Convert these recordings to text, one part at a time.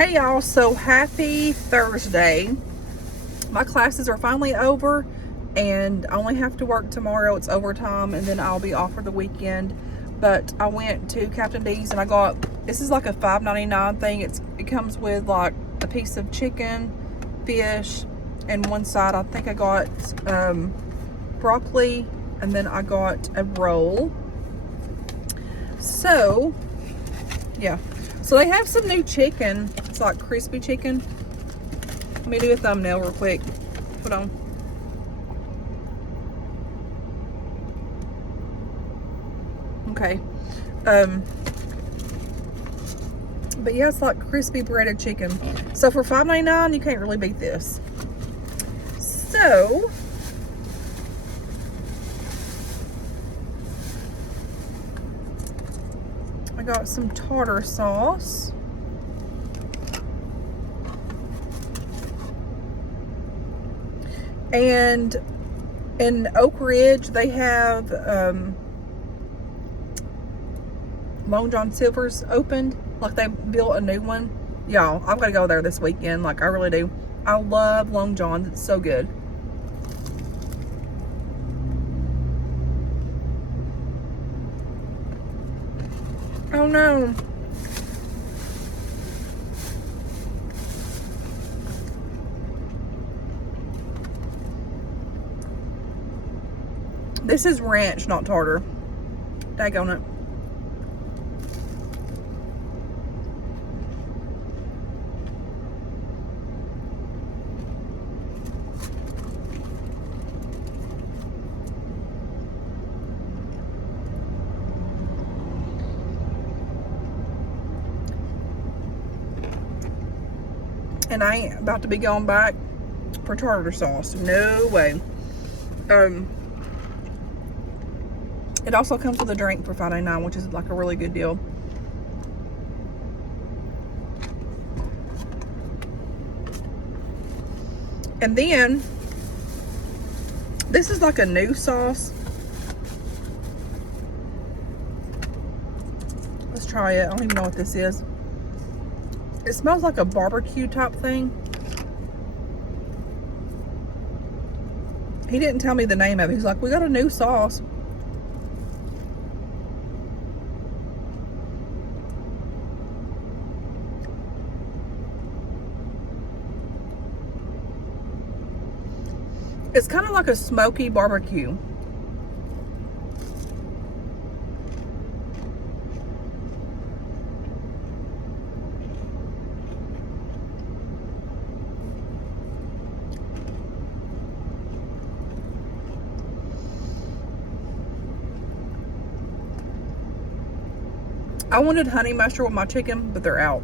Hey y'all, so happy Thursday. My classes are finally over and I only have to work tomorrow. It's overtime and then I'll be off for the weekend. But I went to Captain D's and I got, this is like a $5.99 thing. It comes with like a piece of chicken, fish, and one side I think I got broccoli, and then I got a roll. So yeah, so they have some new chicken. It's like crispy chicken. Let me do a thumbnail real quick. Hold on. Okay. But yeah, it's like crispy breaded chicken. So for $5.99, you can't really beat this. So I got some tartar sauce. And in Oak Ridge, they have Long John Silver's opened. Like they built a new one. Y'all, I'm gonna go there this weekend. Like I really do. I love Long John's. It's so good. Oh no. This is ranch, not tartar. Daggone it. And I ain't about to be going back for tartar sauce. No way. It also comes with a drink for $5.99, which is like a really good deal. And then this is like a new sauce. Let's try it. I don't even know what this is. It smells like a barbecue type thing. He didn't tell me the name of it. He's like, we got a new sauce. It's kind of like a smoky barbecue. I wanted honey mustard with my chicken, but they're out.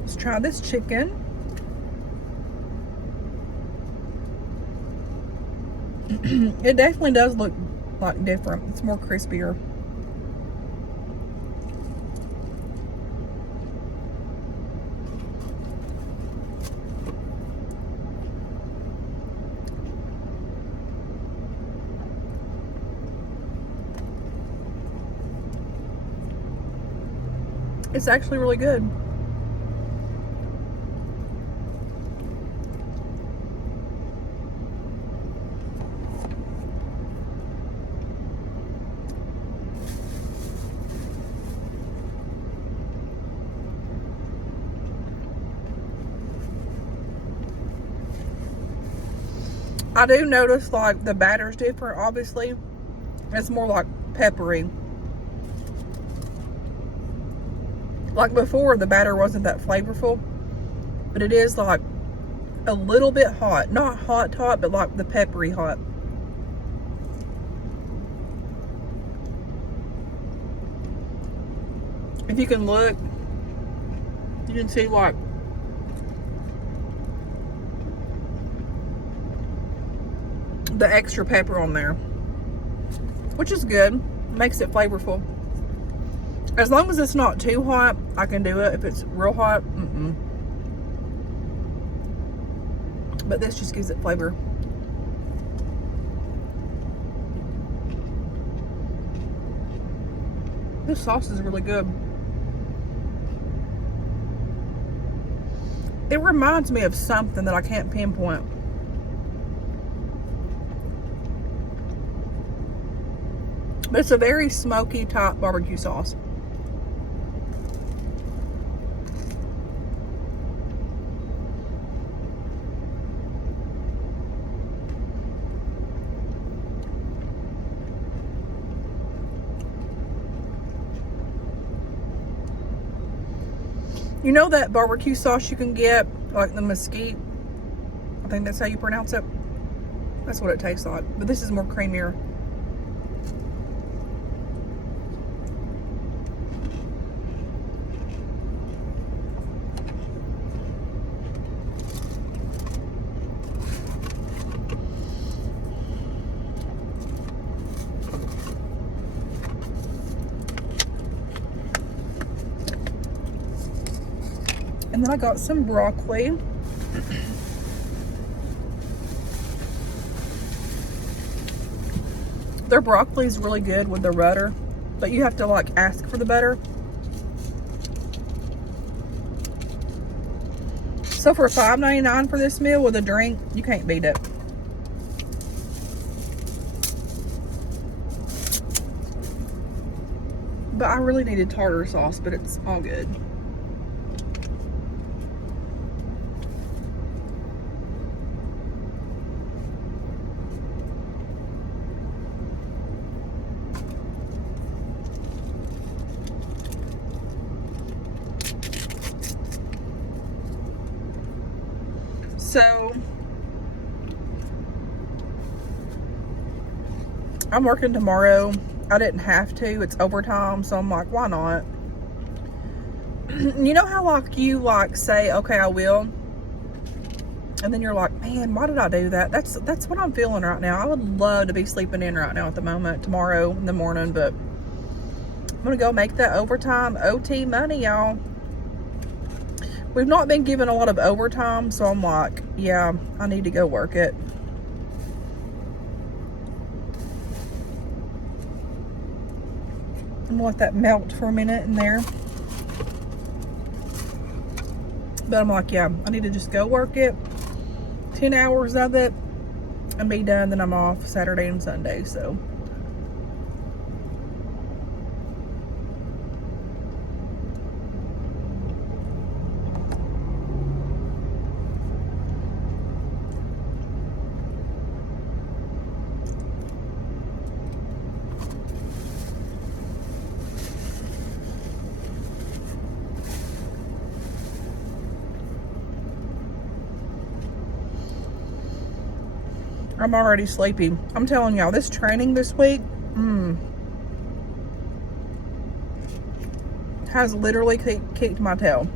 Let's try this chicken. It definitely does look like different. It's more crispier. It's actually really good. I do notice like the batter's different, obviously. It's more like peppery. Like before, the batter wasn't that flavorful, but it is like a little bit hot. Not hot, but like the peppery hot. If you can look, you can see like the extra pepper on there, which is good. Makes it flavorful. As long as it's not too hot, I can do it. If it's real hot, but this just gives it flavor. This sauce is really good. It reminds me of something that I can't pinpoint. But it's a very smoky type barbecue sauce. You know that barbecue sauce you can get, like the mesquite? I think that's how you pronounce it. That's what it tastes like. But this is more creamier. And then I got some broccoli. Their broccoli is really good with the butter, but you have to like ask for the butter. So for $5.99 for this meal with a drink, you can't beat it. But I really needed tartar sauce, but it's all good. So I'm working tomorrow. I didn't have to. It's overtime, so I'm like, why not? You know how like you like say, okay, I will, and then you're like, man, why did I do that? That's what I'm feeling right now. I would love to be sleeping in right now at the moment, tomorrow in the morning, but I'm gonna go make that overtime OT money, y'all. We've not been given a lot of overtime, so I'm like, yeah, I need to go work it. I'm gonna let that melt for a minute in there. But I'm like, yeah, I need to just go work it. 10 hours of it and be done. Then I'm off Saturday and Sunday, so. I'm already sleepy. I'm telling y'all, this training this week has literally kicked my tail.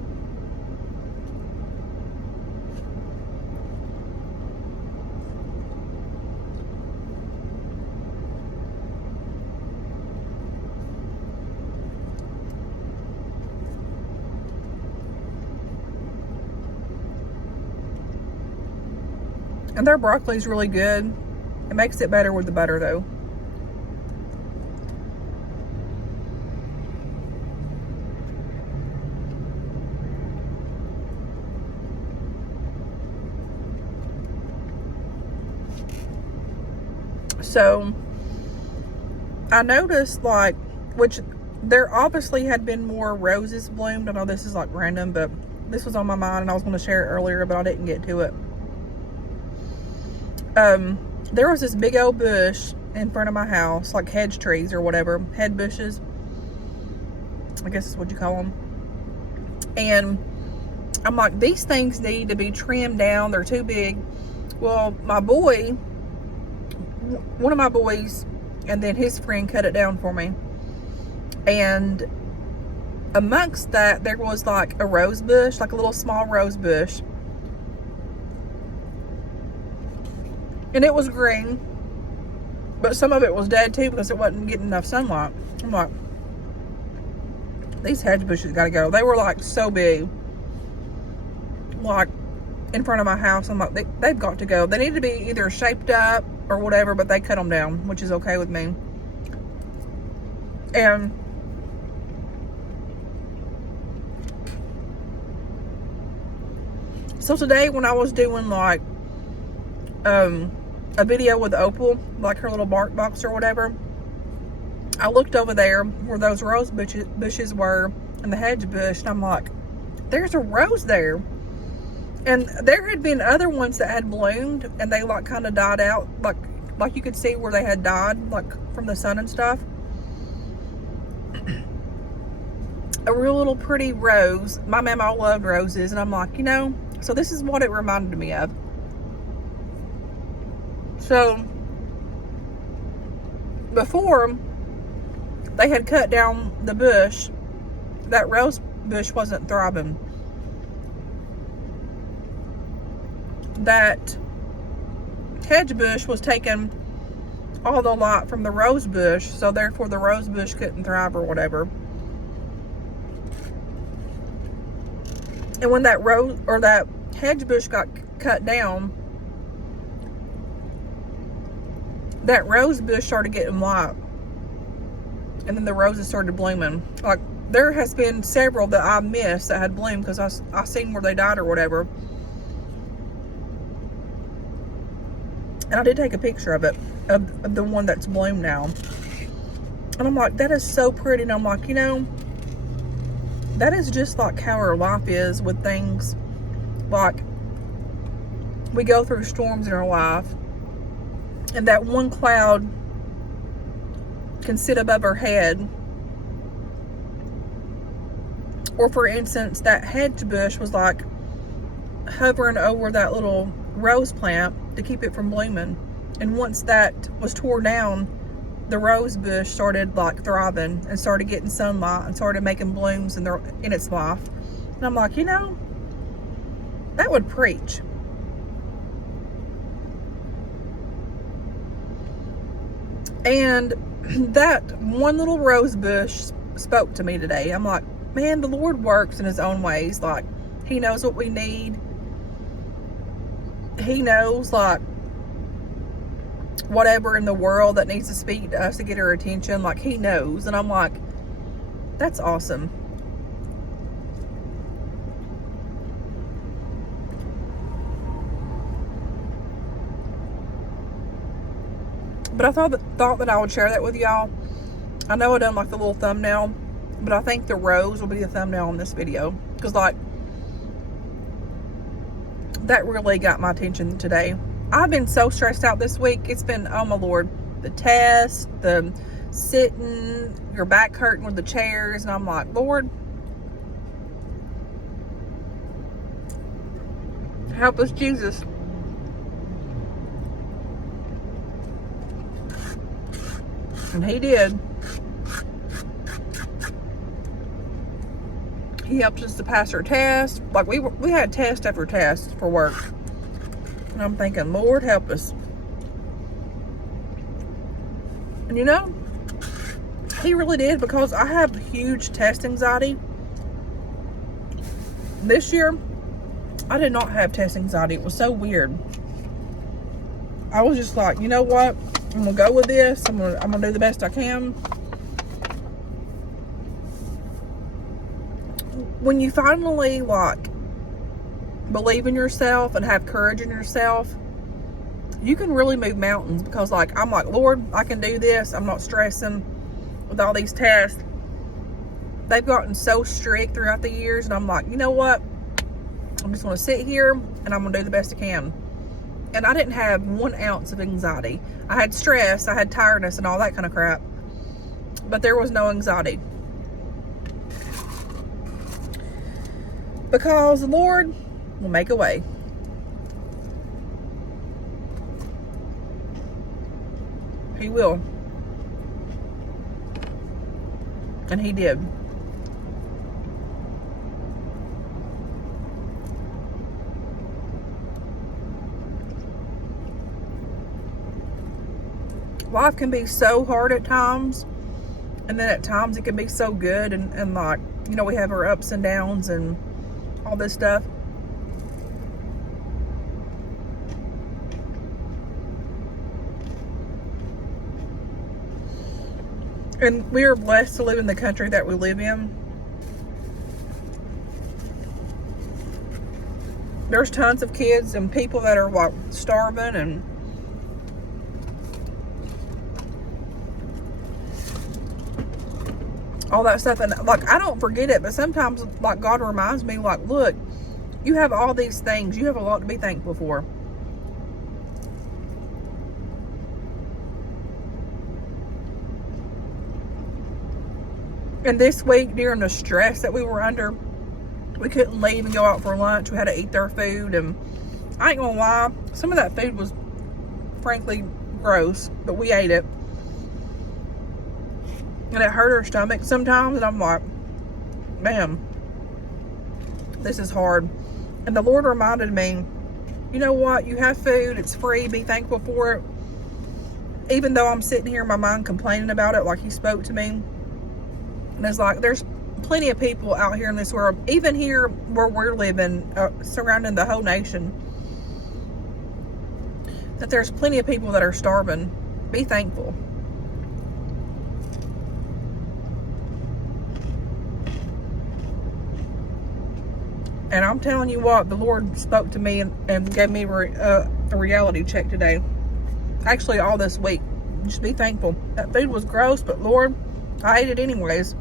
And their broccoli is really good. It makes it better with the butter though. So I noticed like, which there obviously had been more roses bloomed. I know this is like random, but this was on my mind and I was going to share it earlier, but I didn't get to it. There was this big old bush in front of my house, like hedge trees or whatever, head bushes, I guess is what you call them. And I'm like, these things need to be trimmed down. They're too big. Well, my boy, one of my boys, and then his friend cut it down for me. And amongst that, there was like a rose bush, like a little small rose bush. And it was green, but some of it was dead too because it wasn't getting enough sunlight. I'm like, these hedge bushes gotta go. They were like so big, like in front of my house. I'm like, they've got to go. They need to be either shaped up or whatever, but they cut them down, which is okay with me. And so today when I was doing like a video with Opal, like her little bark box or whatever, I looked over there where those rose bushes were and the hedge bush, and I'm like, there's a rose there. And there had been other ones that had bloomed and they like kind of died out, like you could see where they had died, like from the sun and stuff. A real little pretty rose. My mama loved roses, and I'm like, you know, so this is what it reminded me of. So before they had cut down the bush, that rose bush wasn't thriving. That hedge bush was taking all the light from the rose bush, so therefore the rose bush couldn't thrive or whatever. And when that rose or that hedge bush got cut down, that rose bush started getting light, and then the roses started blooming. Like, there has been several that I missed that had bloomed because I seen where they died or whatever. And I did take a picture of it, of the one that's bloomed now. And I'm like, that is so pretty. And I'm like, you know, that is just like how our life is with things. Like, we go through storms in our life, and that one cloud can sit above our head. Or for instance, that hedge bush was like hovering over that little rose plant to keep it from blooming. And once that was torn down, the rose bush started like thriving and started getting sunlight and started making blooms in its life. And I'm like, you know, that would preach. And that one little rose bush spoke to me today. I'm like, man, the Lord works in his own ways. Like, he knows what we need. He knows, like, whatever in the world that needs to speak to us to get our attention. Like, he knows. And I'm like, that's awesome. But I thought that I would share that with y'all. I know I done like the little thumbnail, but I think the rose will be the thumbnail on this video. Because, like, that really got my attention today. I've been so stressed out this week. It's been, oh my Lord, the test, the sitting, your back hurting with the chairs. And I'm like, Lord, help us, Jesus. And he did. He helped us to pass our test. Like, we had test after test for work. And I'm thinking, Lord, help us. And you know, he really did, because I have huge test anxiety. This year, I did not have test anxiety. It was so weird. I was just like, you know what? I'm gonna go with this. I'm gonna do the best I can. When you finally like believe in yourself and have courage in yourself, you can really move mountains. Because, like, I'm like, Lord, I can do this. I'm not stressing with all these tests. They've gotten so strict throughout the years, and I'm like, you know what? I'm just gonna sit here and I'm gonna do the best I can. And I didn't have 1 ounce of anxiety. I had stress, I had tiredness and all that kind of crap, but there was no anxiety. Because the Lord will make a way. He will. And he did. Life can be so hard at times, and then at times it can be so good, and like, You know, we have our ups and downs and all this stuff. And we are blessed to live in the country that we live in. There's tons of kids and people that are like starving and all that stuff. And like, I don't forget it, but sometimes like God reminds me, like, look, you have all these things. You have a lot to be thankful for. And this week, during the stress that we were under, we couldn't leave and go out for lunch. We had to eat their food. And I ain't gonna lie, some of that food was frankly gross, but we ate it. And it hurt our stomach sometimes. And I'm like, man, this is hard. And the Lord reminded me, you know what? You have food. It's free. Be thankful for it. Even though I'm sitting here in my mind complaining about it, like He spoke to me. And it's like, there's plenty of people out here in this world, even here where we're living, surrounding the whole nation, that there's plenty of people that are starving. Be thankful. And I'm telling you what, the Lord spoke to me and gave me a reality check today. Actually, all this week. Just be thankful. That food was gross, but Lord, I ate it anyways.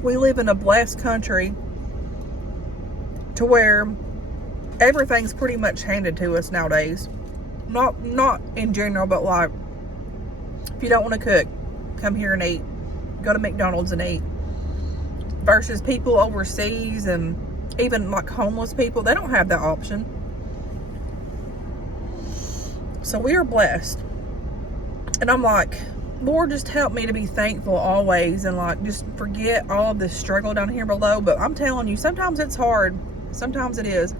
We live in a blessed country to where everything's pretty much handed to us nowadays. Not in general, but like, if you don't want to cook, come here and eat. Go to McDonald's and eat. Versus people overseas and even like homeless people, they don't have that option. So we are blessed. And I'm like, Lord, just help me to be thankful always and like just forget all of this struggle down here below. But I'm telling you, sometimes it's hard. Sometimes it is.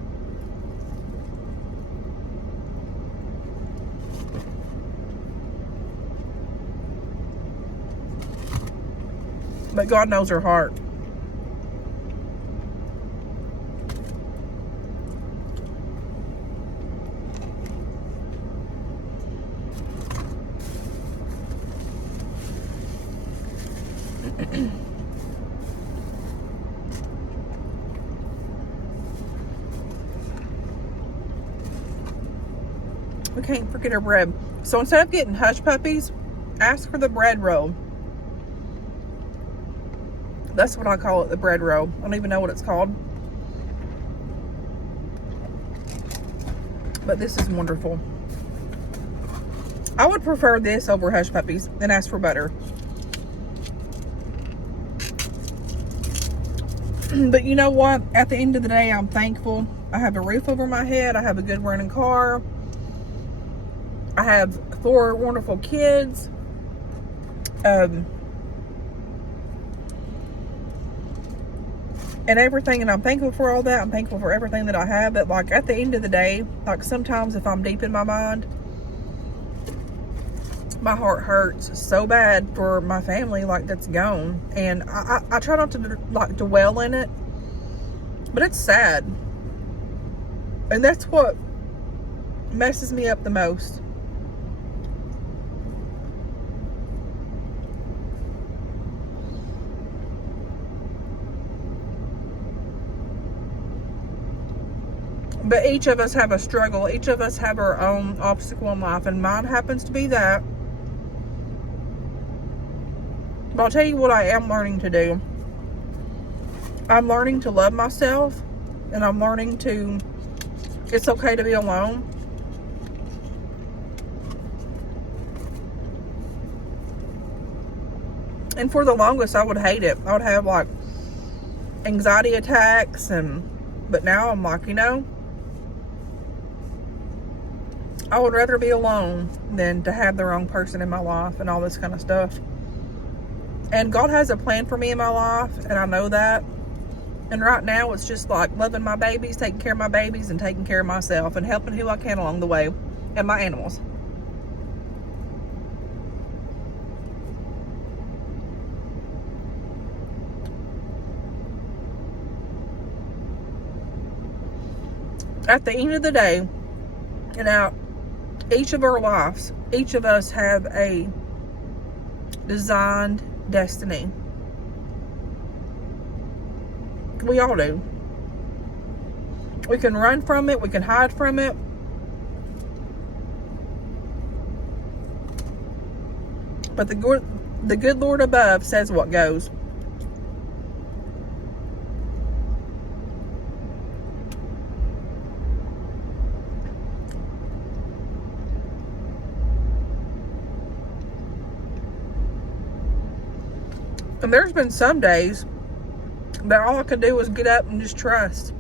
But God knows her heart. We can't forget our bread. So instead of getting hush puppies, ask for the bread roll. That's what I call it, the bread roll. I don't even know what it's called. But this is wonderful. I would prefer this over hush puppies and ask for butter. But you know what? At the end of the day, I'm thankful. I have a roof over my head. I have a good running car. I have 4 wonderful kids. And everything, and I'm thankful for all that. I'm thankful for everything that I have. But like at the end of the day, like sometimes if I'm deep in my mind, my heart hurts so bad for my family, like that's gone. And I try not to like dwell in it, but it's sad. And that's what messes me up the most. But each of us have a struggle. Each of us have our own obstacle in life. And mine happens to be that. But I'll tell you what I am learning to do. I'm learning to love myself. And I'm learning to, it's okay to be alone. And for the longest, I would hate it. I would have like anxiety attacks. But now I'm like, you know, I would rather be alone than to have the wrong person in my life and all this kind of stuff. And God has a plan for me in my life, and I know that. And right now, it's just like loving my babies, taking care of my babies, and taking care of myself, and helping who I can along the way, and my animals. at the end of the day, and now each of our lives, each of us have a designed destiny. We all do. We can run from it, we can hide from it, but the good Lord above says what goes. And there's been some days that all I could do was get up and just trust.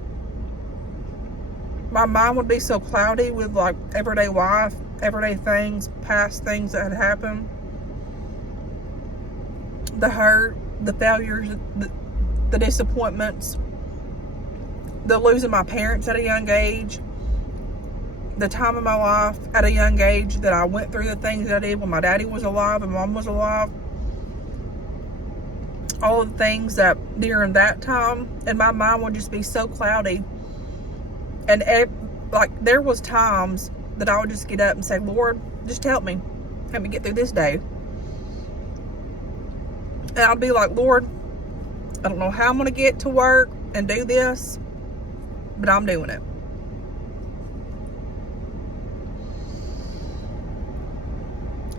My mind would be so cloudy with like everyday life, everyday things, past things that had happened. The hurt, the failures, the disappointments, the losing my parents at a young age, the time of my life at a young age that I went through the things that I did when my daddy was alive and mom was alive. All of the things that during that time, and my mind would just be so cloudy. And like there was times that I would just get up and say, Lord, just help me get through this day. And I'd be like, Lord, I don't know how I'm going to get to work and do this, but I'm doing it.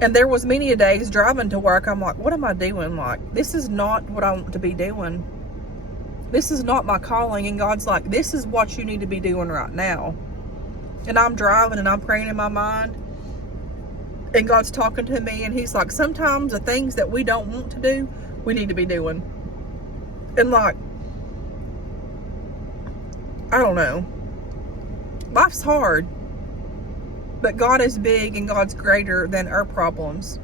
And there was many a days driving to work, I'm like, what am I doing? Like, this is not what I want to be doing. This is not my calling. And God's like, this is what you need to be doing right now. And I'm driving and I'm praying in my mind. And God's talking to me and he's like, sometimes the things that we don't want to do, we need to be doing. And like, I don't know. Life's hard. But God is big and God's greater than our problems.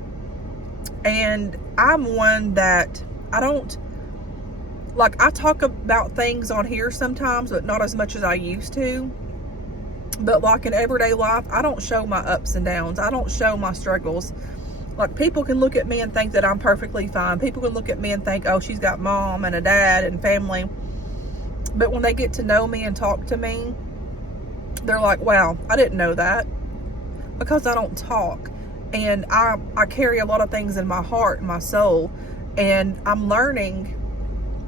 And I'm one that I talk about things on here sometimes, but not as much as I used to. But like in everyday life, I don't show my ups and downs. I don't show my struggles. Like people can look at me and think that I'm perfectly fine. People can look at me and think, oh, she's got mom and a dad and family. But when they get to know me and talk to me, they're like, wow, I didn't know that. Because I don't talk, and I carry a lot of things in my heart and my soul, and I'm learning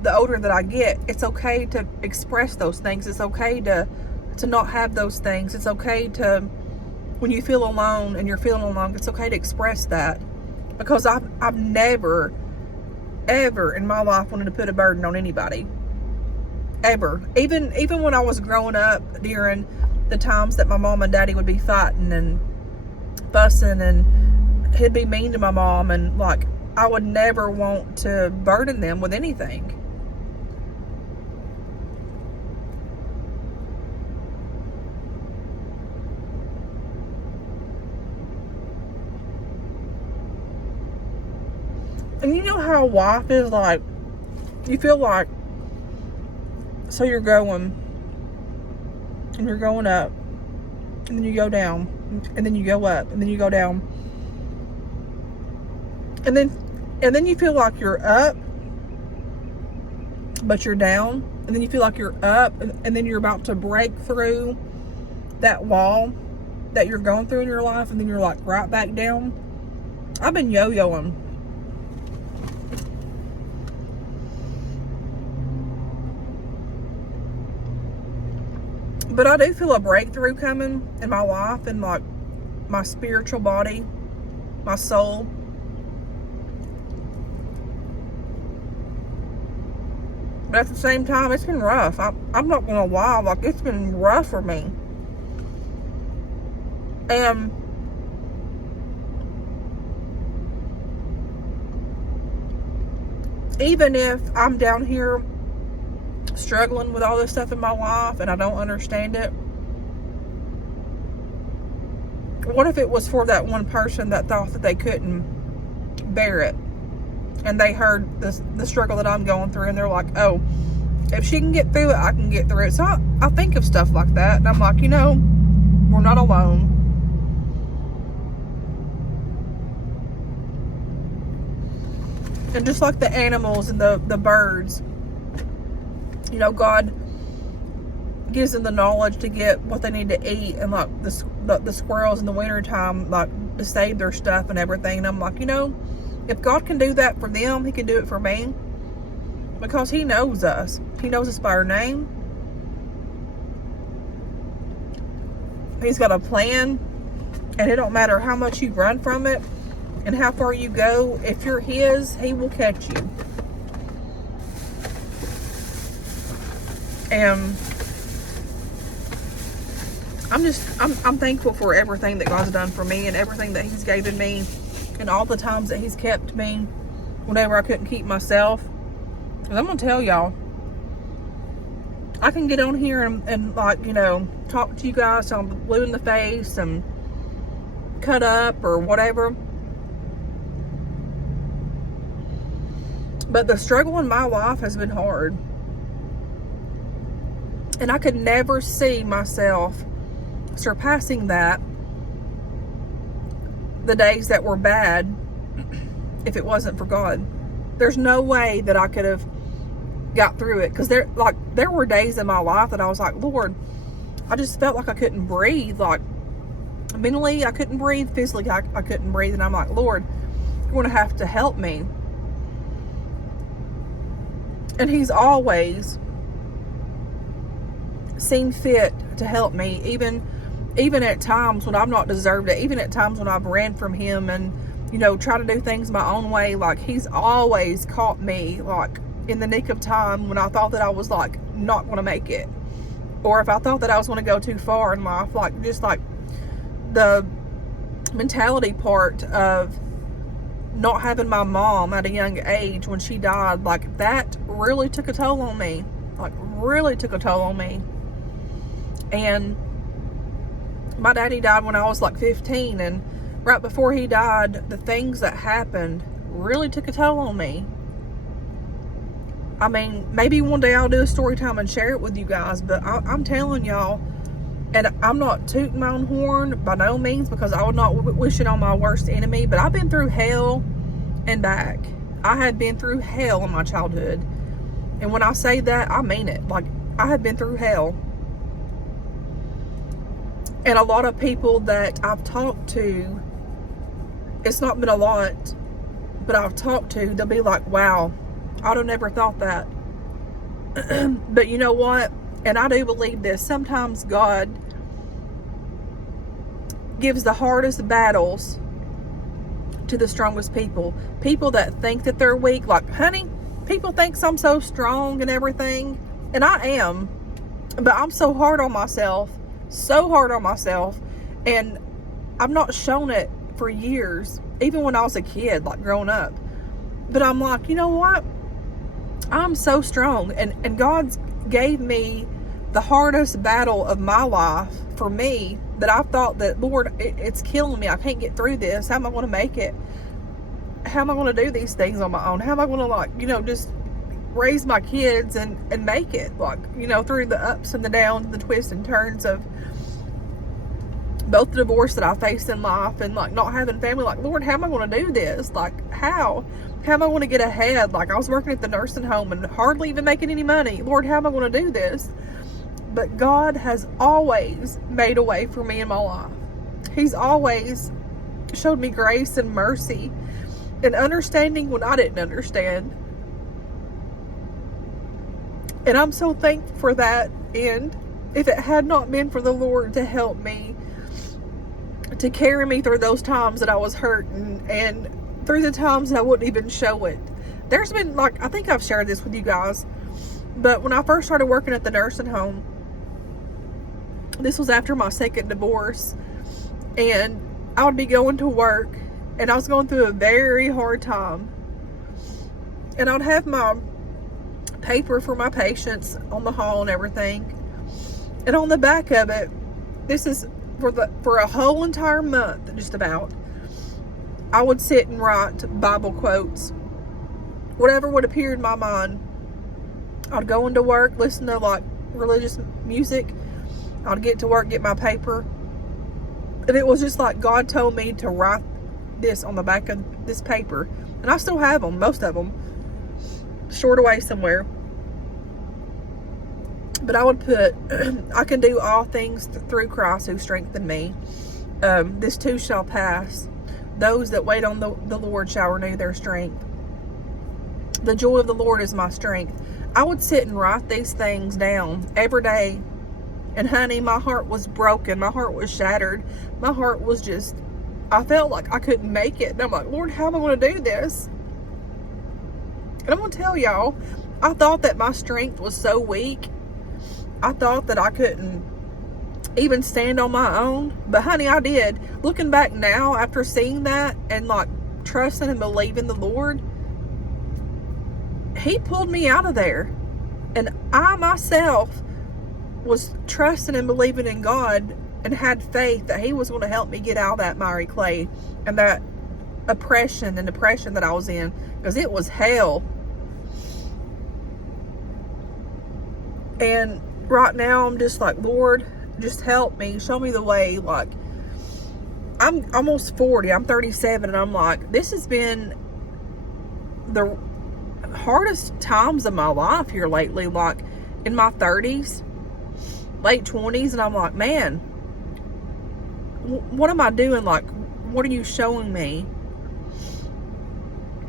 the older that I get, it's okay to express those things. It's okay to not have those things. It's okay to, when you feel alone and you're feeling alone, it's okay to express that, because I've never ever in my life wanted to put a burden on anybody, ever. Even when I was growing up, during the times that my mom and daddy would be fighting and fussing, and he'd be mean to my mom, and like I would never want to burden them with anything. And you know how life is like, you feel like, so you're going and you're going up, and then you go down, and then you go up, and then you go down, and then you feel like you're up, but you're down, and then you feel like you're up, and then you're about to break through that wall that you're going through in your life, and then you're like right back down. I've been yo-yoing. But I do feel a breakthrough coming in my life, and like my spiritual body, my soul. But at the same time, it's been rough. I'm not gonna lie, like it's been rough for me. And even if I'm down here struggling with all this stuff in my life and I don't understand it, what if it was for that one person that thought that they couldn't bear it, and they heard the struggle that I'm going through, and they're like, oh, if she can get through it, I can get through it. So I think of stuff like that, and I'm like, you know, we're not alone. And just like the animals and the birds, you know, God gives them the knowledge to get what they need to eat, and like the squirrels in the wintertime, like to save their stuff and everything. And I'm like, if God can do that for them, he can do it for me, because he knows us. He knows us by our name. He's got a plan, and it don't matter how much you run from it and how far you go. If you're his, he will catch you. And I'm thankful for everything that God's done for me, and everything that he's given me, and all the times that he's kept me whenever I couldn't keep myself. And I'm gonna tell y'all, I can get on here and like, talk to you guys till I'm blue in the face and cut up or whatever. But the struggle in my life has been hard. And I could never see myself surpassing that, the days that were bad, if it wasn't for God. There's no way that I could have got through it, because there were days in my life that I was like, Lord, I just felt like I couldn't breathe. Like, mentally I couldn't breathe, physically I couldn't breathe, and I'm like, Lord, you're going to have to help me. And he's always seen fit to help me, even at times when I've not deserved it, even at times when I've ran from him and try to do things my own way. Like, he's always caught me, like, in the nick of time, when I thought that I was like not going to make it, or if I thought that I was going to go too far in life. Like, just like the mentality part of not having my mom at a young age when she died, like, that really took a toll on me. Like, really took a toll on me. And my daddy died when I was like 15, and right before he died, the things that happened really took a toll on me. I mean, maybe one day I'll do a story time and share it with you guys, but I'm telling y'all, and I'm not tooting my own horn by no means, because I would not wish it on my worst enemy, but I've been through hell and back. I had been through hell in my childhood, and when I say that, I mean it. Like, I had been through hell. And a lot of people that I've talked to, it's not been a lot, but I've talked to, they'll be like, wow, I'd have never thought that. But you know what? And I do believe this. Sometimes God gives the hardest battles to the strongest people. People that think that they're weak. Like, honey, people think I'm so strong and everything. And I am. But I'm so hard on myself. So hard on myself. And I've not shown it for years. Even when I was a kid, like growing up. But I'm like, you know what? I'm so strong. And God's gave me the hardest battle of my life for me, that I thought that, Lord, it's killing me. I can't get through this. How am I going to make it? How am I going to do these things on my own? How am I going to, like, just raise my kids and make it, like, through the ups and the downs, the twists and turns of both the divorce that I faced in life and, like, not having family. Like, Lord, how am I going to do this? Like, how am I going to get ahead? Like, I was working at the nursing home and hardly even making any money. Lord, how am I going to do this? But God has always made a way for me in my life. He's always showed me grace and mercy and understanding when I didn't understand. And I'm so thankful for that. And if it had not been for the Lord to help me, to carry me through those times that I was hurting, and through the times that I wouldn't even show it. There's been, like, I think I've shared this with you guys, but when I first started working at the nursing home, this was after my second divorce, and I would be going to work, and I was going through a very hard time, and I'd have my paper for my patients on the hall and everything, and on the back of it, this is for a whole entire month, just about, I would sit and write Bible quotes, whatever would appear in my mind. I'd go into work, listen to, like, religious music. I'd get to work, get my paper, and it was just like God told me to write this on the back of this paper. And I still have them, most of them, stored away somewhere. But I would put, I can do all things through Christ who strengthened me. This too shall pass. Those that wait on the Lord shall renew their strength. The joy of the Lord is my strength. I would sit and write these things down every day. And honey, my heart was broken. My heart was shattered. My heart was just, I felt like I couldn't make it. And I'm like, Lord, how am I going to do this? And I'm going to tell y'all, I thought that my strength was so weak. I thought that I couldn't even stand on my own. But honey, I did. Looking back now after seeing that and like trusting and believing the Lord, He pulled me out of there. And I myself was trusting and believing in God and had faith that He was going to help me get out of that miry clay and that oppression and depression that I was in, because it was hell. And right now I'm just like, Lord, just help me, show me the way. Like, I'm almost 40, I'm 37, and I'm like, this has been the hardest times of my life here lately, like in my 30s, late 20s, and I'm like, man, what am I doing? Like, what are you showing me?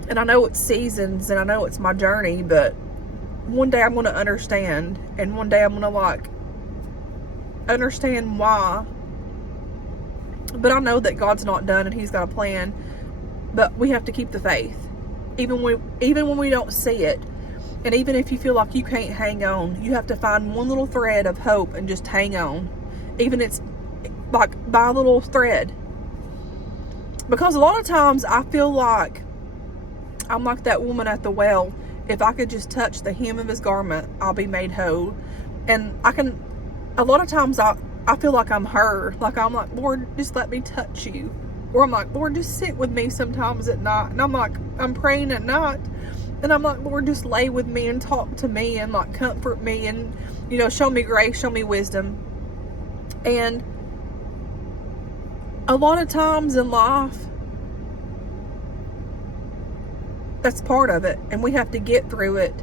And I know it's seasons and I know it's my journey, but one day I'm going to understand, and one day I'm going to like understand why. But I know that God's not done and He's got a plan, but we have to keep the faith even when we don't see it. And even if you feel like you can't hang on, you have to find one little thread of hope and just hang on, even it's like by a little thread. Because a lot of times I feel like I'm like that woman at the well. If I could just touch the hem of His garment, I'll be made whole. And a lot of times I feel like I'm her. Like, I'm like, Lord, just let me touch you. Or I'm like, Lord, just sit with me sometimes at night. And I'm like, I'm praying at night. And I'm like, Lord, just lay with me and talk to me and like comfort me and, show me grace, show me wisdom. And a lot of times in life, that's part of it. And we have to get through it.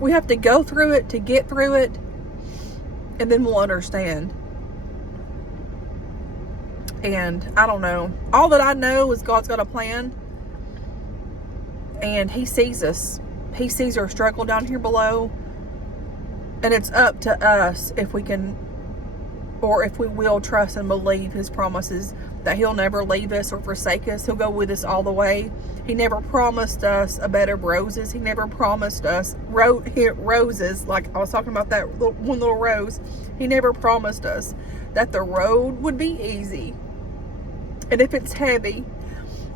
We have to go through it to get through it. And then we'll understand. And I don't know. All that I know is God's got a plan. And He sees us. He sees our struggle down here below. And it's up to us if we can, or if we will, trust and believe His promises that He'll never leave us or forsake us. He'll go with us all the way. He never promised us a bed of roses. He never promised us roses, like I was talking about that one little rose. He never promised us that the road would be easy. And if it's heavy,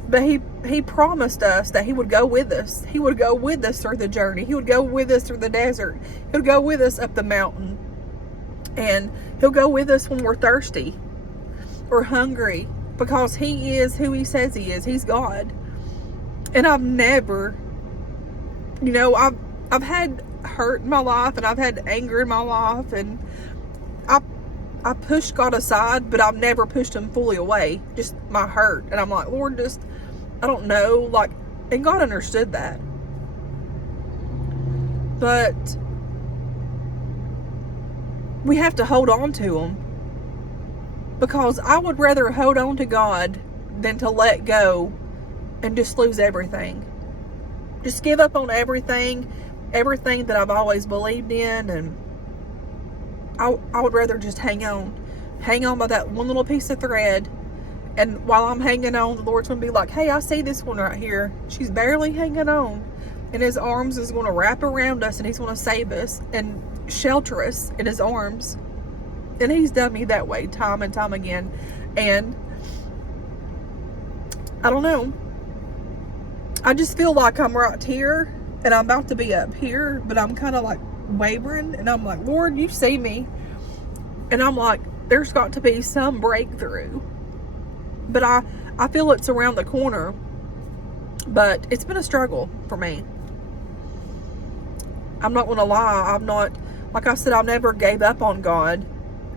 but he promised us that He would go with us. He would go with us through the journey. He would go with us through the desert. He'll go with us up the mountain. And He'll go with us when we're thirsty or hungry, because He is who He says He is. He's God. And I've never, I've had hurt in my life, and I've had anger in my life, and I pushed God aside, but I've never pushed Him fully away, just my hurt. And I'm like, Lord, I don't know, like, and God understood that. But we have to hold on to Him, because I would rather hold on to God than to let go and just lose everything. Just give up on everything that I've always believed in, and I would rather just hang on by that one little piece of thread. And while I'm hanging on, the Lord's going to be like, hey, I see this one right here. She's barely hanging on. And His arms is going to wrap around us, and He's going to save us and shelter us in His arms. And He's done me that way time and time again. And I don't know. I just feel like I'm right here and I'm about to be up here, but I'm kind of like wavering, and I'm like, Lord, you see me. And I'm like, there's got to be some breakthrough. But I feel it's around the corner. But it's been a struggle for me. I'm not going to lie. Like I said, I never gave up on God,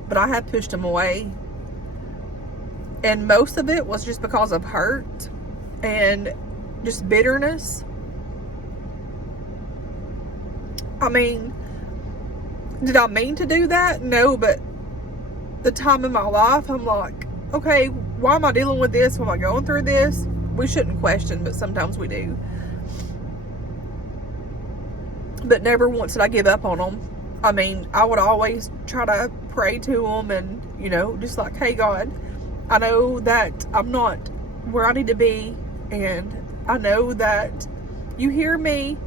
but I have pushed Him away. And most of it was just because of hurt and just bitterness. I mean, Did I mean to do that? No, but the time in my life, I'm like, okay, why am I dealing with this? Why am I going through this? We shouldn't question, but sometimes we do. But never once did I give up on them. I mean, I would always try to pray to them and, just like, hey, God, I know that I'm not where I need to be, and I know that you hear me.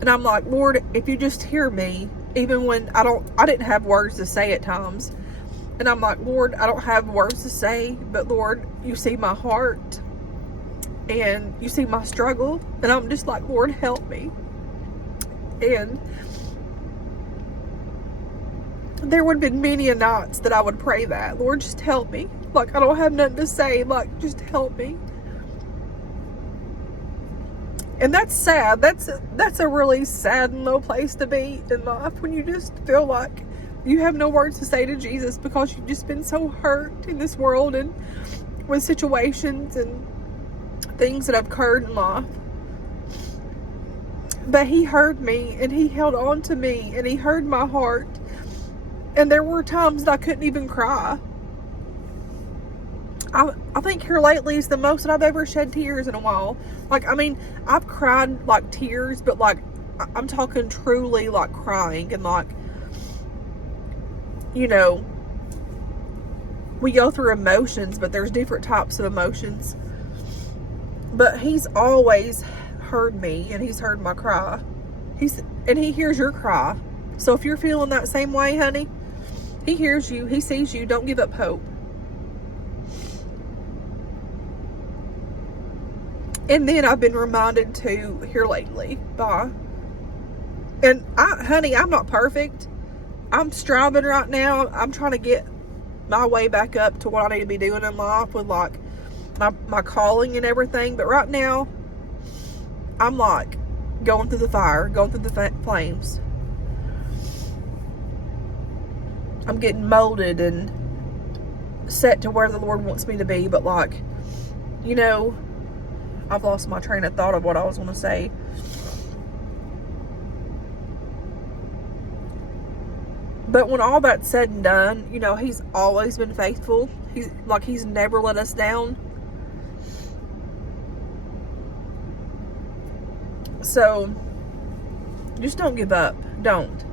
And I'm like, Lord, if you just hear me, even when I didn't have words to say at times. And I'm like, Lord, I don't have words to say, but Lord, you see my heart and you see my struggle. And I'm just like, Lord, help me. And there would have been many a nights that I would pray that, Lord, just help me. Like, I don't have nothing to say. Like, just help me. And that's sad. That's a really sad and low place to be in life, when you just feel like you have no words to say to Jesus because you've just been so hurt in this world and with situations and things that have occurred in life. But he heard me and he held on to me and he heard my heart. And there were times that I couldn't even cry. I think here lately is the most that I've ever shed tears in a while. Like, I mean, I've cried like tears, but like, I'm talking truly like crying and like, we go through emotions, but there's different types of emotions. But he's always heard me and he's heard my cry. And he hears your cry. So if you're feeling that same way, honey, he hears you, he sees you. Don't give up hope. And then I've been reminded too here lately and honey, I'm not perfect. I'm striving right now. I'm trying to get my way back up to what I need to be doing in life with like my calling and everything. But right now, I'm like going through the fire, going through the flames. I'm getting molded and set to where the Lord wants me to be. But like, I've lost my train of thought of what I was going to say. But when all that's said and done, he's always been faithful. He's never let us down. So just don't give up. Don't.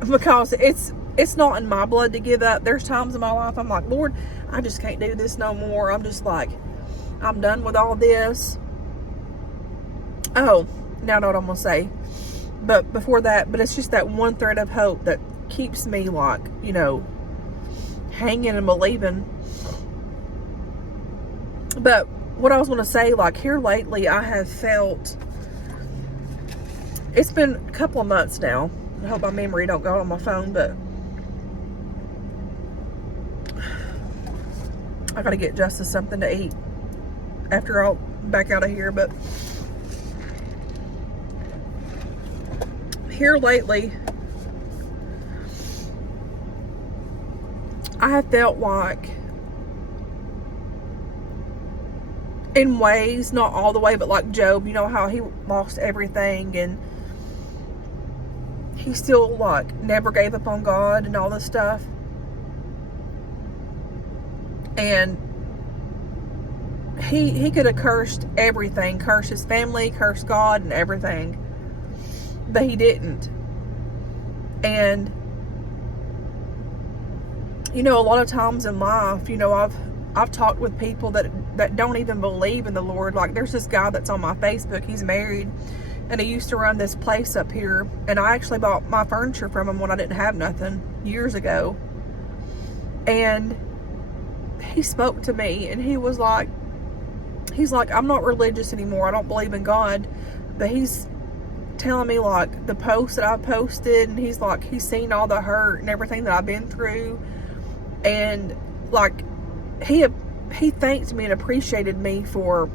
Because it's not in my blood to give up. There's times in my life I'm like, Lord, I just can't do this no more. I'm just like, I'm done with all this. Oh, now I know what I'm going to say. But before that, it's just that one thread of hope that keeps me like, hanging and believing. But what I was going to say, like here lately, I have felt, it's been a couple of months now. I hope my memory don't go on my phone, but I got to get Justice something to eat after I'll back out of here. But here lately, I have felt like, in ways, not all the way, but like Job, how he lost everything and he still like never gave up on God and all this stuff. And he could have cursed everything, cursed his family, cursed God and everything. But he didn't. And a lot of times in life, I've talked with people that don't even believe in the Lord. Like there's this guy that's on my Facebook. He's married and he used to run this place up here, and I actually bought my furniture from him when I didn't have nothing years ago. And he spoke to me and he's like, I'm not religious anymore. I don't believe in God. But he's telling me like the posts that I posted, and he's like, he's seen all the hurt and everything that I've been through, and like he thanked me and appreciated me for,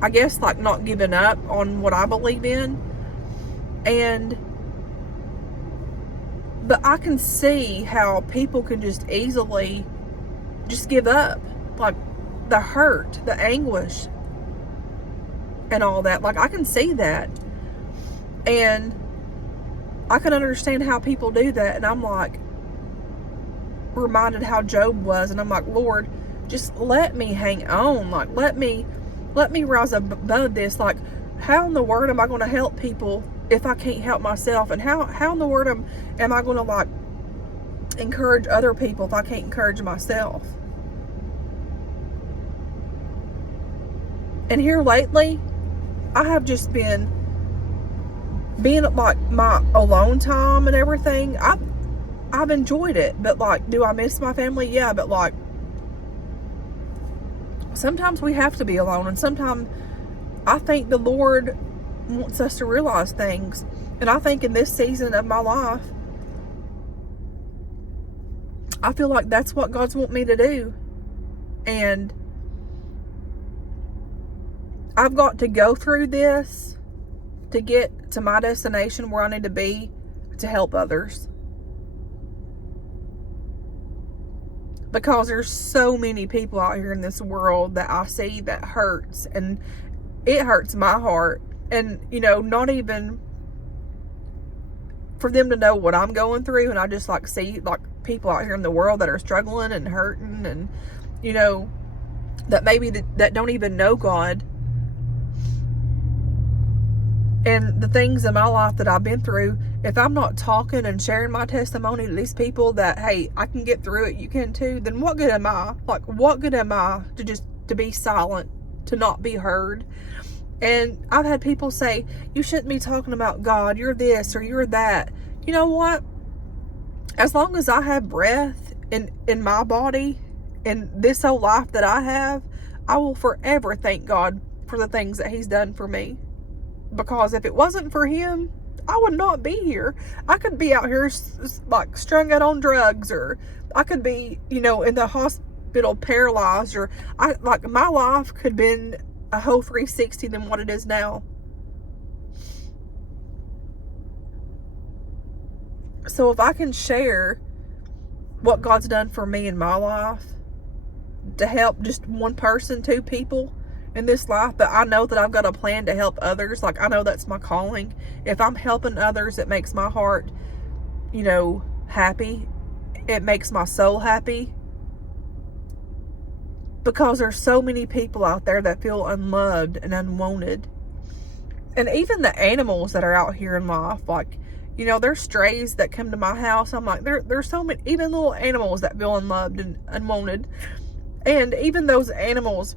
I guess, like not giving up on what I believe in. But I can see how people can just easily just give up, like the hurt, the anguish and all that. Like I can see that. And I can understand how people do that. And I'm like, reminded how Job was. And I'm like, Lord, just let me hang on. Like, let me rise above this. Like, how in the word am I going to help people if I can't help myself? And how in the word am I going to, like, encourage other people if I can't encourage myself? And here lately, I have just been being like my alone time and everything. I've enjoyed it, but like, do I miss my family? Yeah, but like, sometimes we have to be alone, and sometimes I think the Lord wants us to realize things. And I think in this season of my life, I feel like that's what God's want me to do. And I've got to go through this to get to my destination where I need to be to help others. Because there's so many people out here in this world that I see that hurts, and it hurts my heart. And, you know, not even for them to know what I'm going through. And I just like see like people out here in the world that are struggling and hurting, and, you know, that maybe that don't even know God. And the things in my life that I've been through, if I'm not talking and sharing my testimony to these people that, hey, I can get through it, you can too, then what good am I? Like, what good am I to be silent, to not be heard? And I've had people say, you shouldn't be talking about God, you're this or you're that. You know what? As long as I have breath in my body and this whole life that I have, I will forever thank God for the things that He's done for me. Because if it wasn't for Him, I would not be here. I could be out here like strung out on drugs, or I could be, you know, in the hospital paralyzed, or like my life could have been a whole 360 than what it is now. So if I can share what God's done for me in my life to help just one person, two people in this life, but I know that I've got a plan to help others. Like, I know that's my calling. If I'm helping others, it makes my heart, you know, happy. It makes my soul happy. Because there's so many people out there that feel unloved and unwanted. And even the animals that are out here in life, like, you know, there's strays that come to my house. I'm like, there's so many, even little animals that feel unloved and unwanted. And even those animals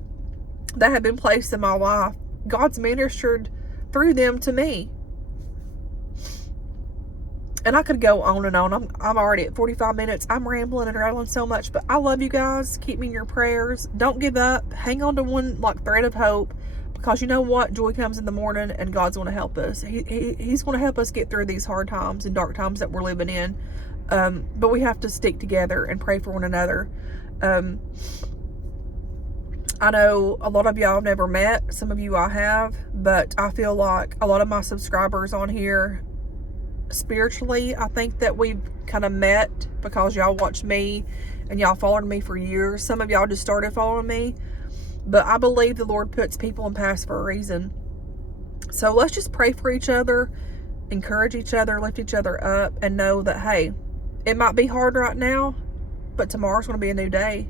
that have been placed in my life, God's ministered through them to me. And I could go on and on. I'm already at 45 minutes. I'm rambling and rattling so much, but I love you guys. Keep me in your prayers. Don't give up. Hang on to one like thread of hope, because you know what? Joy comes in the morning, and God's going to help us. He's going to help us get through these hard times and dark times that we're living in. But we have to stick together and pray for one another. I know a lot of y'all I've never met. Some of you I have. But I feel like a lot of my subscribers on here, spiritually, I think that we've kind of met because y'all watched me and y'all followed me for years. Some of y'all just started following me. But I believe the Lord puts people in paths for a reason. So let's just pray for each other, encourage each other, lift each other up, and know that, hey, it might be hard right now, but tomorrow's going to be a new day.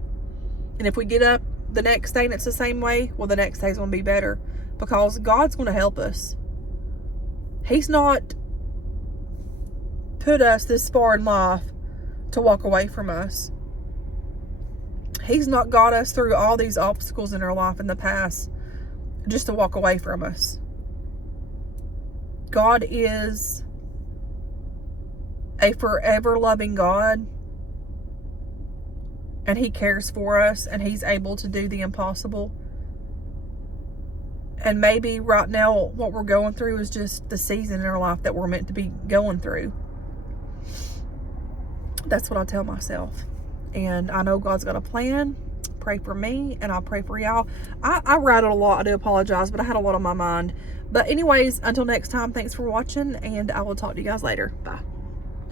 And if we get up the next day and it's the same way, well, the next day's going to be better, because God's going to help us. He's not put us this far in life to walk away from us. He's not got us through all these obstacles in our life in the past just to walk away from us. God is a forever loving God. And He cares for us, and He's able to do the impossible. And maybe right now what we're going through is just the season in our life that we're meant to be going through. That's what I tell myself. And I know God's got a plan. Pray for me, and I'll pray for y'all. I rattled a lot. I do apologize, but I had a lot on my mind. But anyways, until next time, thanks for watching, and I will talk to you guys later. Bye.